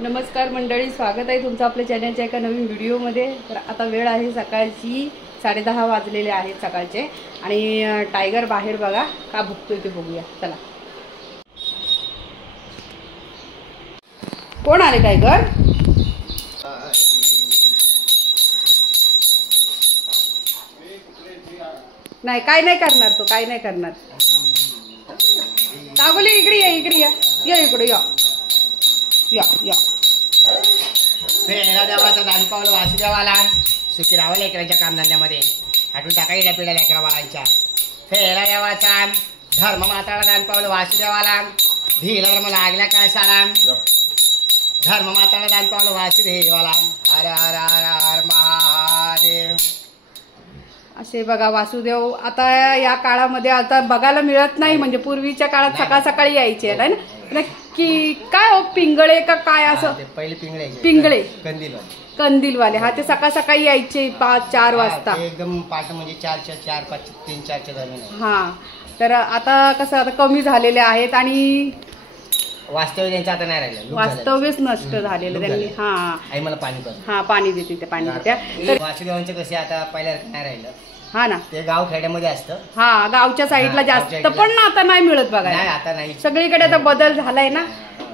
नमस्कार मंडळी, स्वागत आहे तुमचं आपल्या चॅनलच्या एका नवीन व्हिडिओमध्ये। तर आता वेळ आहे सकाळची 10:30 वाजलेले आहेत सकाळचे आणि टायगर बाहेर बघा का भुकतोय ते बघूया। चला, कोण आले टायगर? नाही, काय नाही करणार तो, काय नाही करणार। काबुली इकडे या, इकडे या, या इकडे या या या। फेरा देवाचा दान पावलं वासुदेवाला सुखी राहावं लेकरांच्या कामधंद्यामध्ये हाटून टाकायला पिढ्या लेकरा बाळांच्या। फेरा देवाचा धर्म माताला दान पावलं वासुदेवाला धीला धर्म लागल्या काय सारा धर्म माताला दान पावलं वासुदेवाला। हर हर हर हर महादेव। असे बघा वासुदेव आता या काळामध्ये आता बघायला मिळत नाही, म्हणजे पूर्वीच्या काळात सकाळ सकाळी यायचे ना। नक्की काय हो, पिंगळे का काय असं? पहिले पिंगळे कंदीलवाले हा, ते सकाळ सकाळी यायचे 5-4 वाजता एकदम पाठ, म्हणजे 4-4 5 3-4 दरम्यान। हा, तर आता कसं आता कमी झालेले आहेत आणि वास्तव्य त्यांचं आता नाही राहिलं, वास्तव्यच नष्ट झालेलं त्यांनी। हा, आई मला पाणी कर, हा पाणी देते ते, पाणी देते। तर वासुदेवांचे कसे आता पहिल्या नाही राहिलं, हा ना, ते गाव खेड्यामध्ये असतं। हा, गावच्या साईडला जास्त, पण ना आता नाही मिळत बघा, नाही आता नाही, सगळीकडे आता बदल झालाय ना,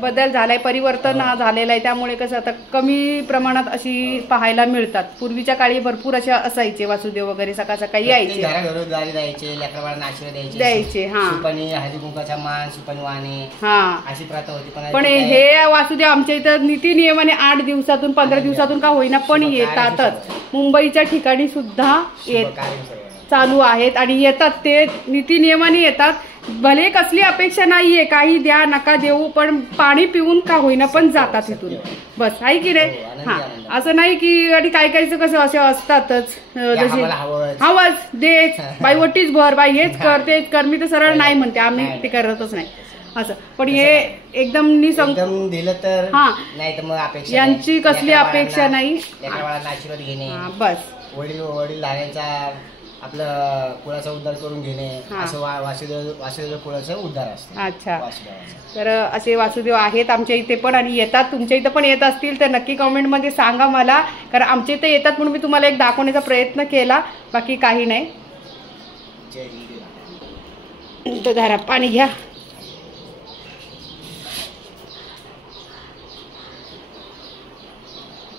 बदल झालाय, परिवर्तन झालेलं आहे। त्यामुळे कसं आता कमी प्रमाणात अशी पाहायला मिळतात। पूर्वीच्या काळी भरपूर अशा असायचे वासुदेव वगैरे, सकाळ सकाळी यायचे, घरोघरी द्यायचे, लेकराबाळांना आशीर्वाद द्यायचे। हा, सुपाणी हळदी कुंकाचा मान, सुपाणी वाणे, हा अशी प्रथा होती। पण हे वासुदेव आमच्या इथं नीती नियमाने 8 दिवसातून 15 दिवसातून का होईना पण येतातच। मुंबईच्या ठिकाणी सुद्धा चालू आहेत आणि येतात, ते नीती नियमाने येतात। भले कसली अपेक्षा नाहीये, काही द्या नका देऊ, पण पाणी पिऊन का होईना पण जातात इथून, बस आहे की नाही। हा, असं नाही की आणि काही काहीच कसं असे असतातच, जसे हवस देच बाई वटीच भर, बाई हेच कर तेच कर, मी तर सरळ नाही म्हणते, आम्ही ते करतच नाही असं। पण हे एकदम दिलं तर हा, नाही तर मग अपेक्षा, यांची कसली अपेक्षा नाही, आशीर्वाद घेणे, बस वडील लहानचा आपलं कुळाचा उद्धार करून घेणे, असं वासुदेव कुळाचा उद्धार असतो। अच्छा, तर असे वासुदेव आहेत आमच्या इथे पण आणि येतात। तुमच्या इथे पण येत असतील तर नक्की कमेंट मध्ये सांगा मला, कारण आमच्या इथे येतात म्हणून मी तुम्हाला एक दाखवण्याचा प्रयत्न केला, बाकी काही नाही। तर जरा पाणी घ्या।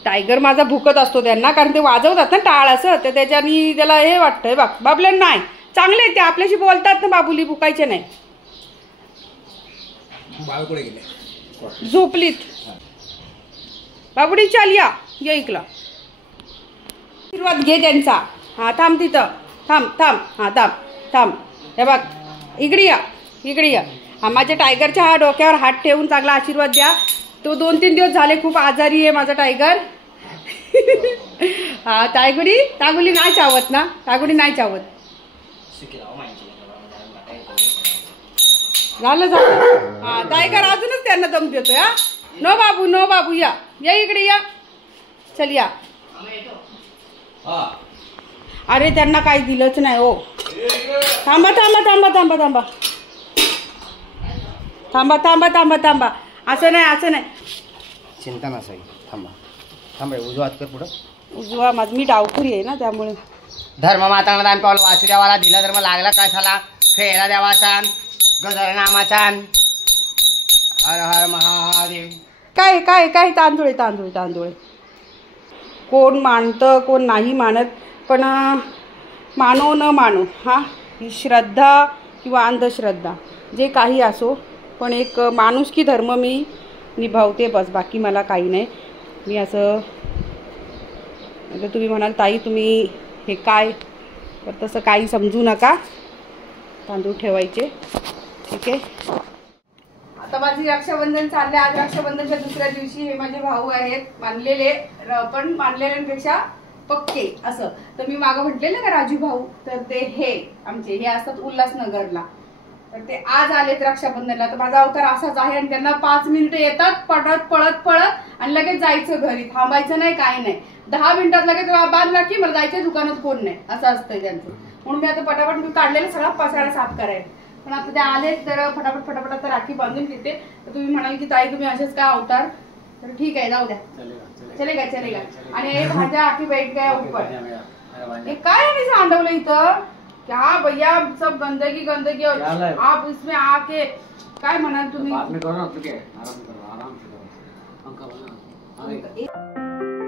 टायगर माझा भुकत असतो त्यांना, कारण ते वाजवतात ना टाळ असं, तर त्याच्यानी त्याला हे वाटतंय। बघ बाबल्या नाही चांगले, ते आपल्याशी बोलतात ना, बाबुली भुकायचे नाही। झोपलीत बाबुडी, चाल या इकला, आशीर्वाद घे त्यांचा। हा, थांब तिथं, थांब थांब, हा थांब थांब, हे बघ इकडे या, इकडे या। हा, माझ्या टायगरच्या डोक्यावर हात ठेवून चांगला आशीर्वाद द्या। तो 2-3 दिवस झाले खूप आजारी आहे माझा टायगर। हा, टायगुली नाही चावत ना, टायगुली नाही चावत, झालं। हा, टायगर अजूनच त्यांना दम देतोय। हा, नो बाबू या इकडे या, चल या। अरे त्यांना काही दिलंच नाही हो। थांबा थांबा थांबा थांबा थांबा थांबा थांबा थांबा थांबा, असं नाही, चिंता नसाई, थांबा थांबा, उजवा हात कर पुढं, उजवा मी डावखुरी आहे ना, त्यामुळे। धर्म माताला दान पावलं वासुदेवाला दिला धर्म लागला काय झाला। फेरा देवाचा गजर नामाचा, हर हर महादेव। काय काय काय, तांदूळ कोण मानतं कोण नाही मानत, पण मानो न मानो, हा, ही श्रद्धा किंवा अंधश्रद्धा जे काही असो, पण एक माणुसकी धर्म मी निभावते, बस, बाकी मला काही नाही। मी असं, म्हणजे तुम्ही म्हणाल ताई तुम्ही हे काय, तर तसं काही समजू नका, तांदूळ ठेवायचे, ठीक आहे। आता माझी रक्षाबंधन चालले, आज रक्षाबंधनच्या दुसऱ्या दिवशी। हे माझे भाऊ आहेत, मानलेले, पण मानलेल्यांपेक्षा पक्के असं। तर मी मागं म्हटलेलं ना राजू भाऊ, तर ते हे आमचे हे असतात उल्हासनगरला, तर ते आज आलेत रक्षाबंधनला। तर माझा अवतार असाच आहे आणि त्यांना 5 मिनिटं येतात, पळत आणि लगेच जायचं घरी, थांबायचं नाही, काही नाही। 10 मिनिटात लगेच बांधला की मला जायचं दुकानात, कोण नाही, असं असतंय त्यांचं। म्हणून मी आता पटापट मी काढलेलं सगळा पसारा साफ करायला, पण आता ते आले तर फटाफट आता राखी बांधून घेते। तर तुम्ही म्हणाल की ताई तुम्ही असेच का अवतार, तर ठीक आहे, जाऊ द्या, चलेगा चलेगा. आणि हे भाज्या आखी बैठ गया ऊपर. हे काय आहे सांडवलं इथं? क्या भैया सब गंदगी गंदगी आप इसमें आके काय म्हणाल तुम्ही? बाद में करो ना, आराम से करो, आराम से करो.